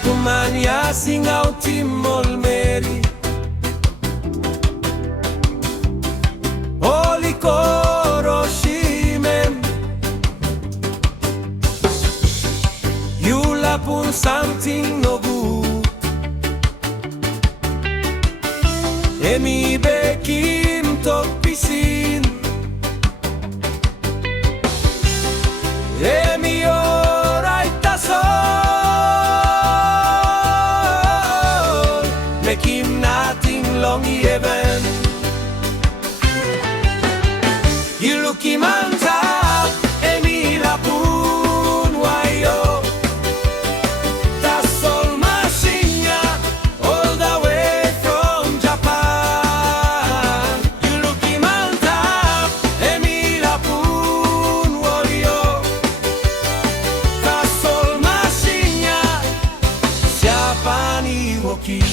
Lapumania singau timol meri Oli koro shimem You lapun something no good Emi bekim topisin Emi orai tasol Mekim nating long even You looky manta Emi lapun wayo Tasol masinya all the way from Japan You looky manta Emi lapun wayo Tasol masinya Siapa ni woki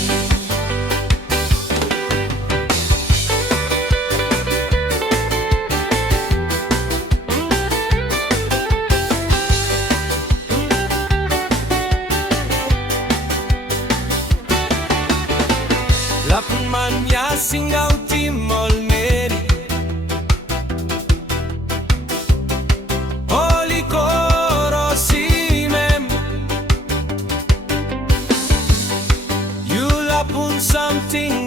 Lapumania singau timol meri Oli koro simem You lapun something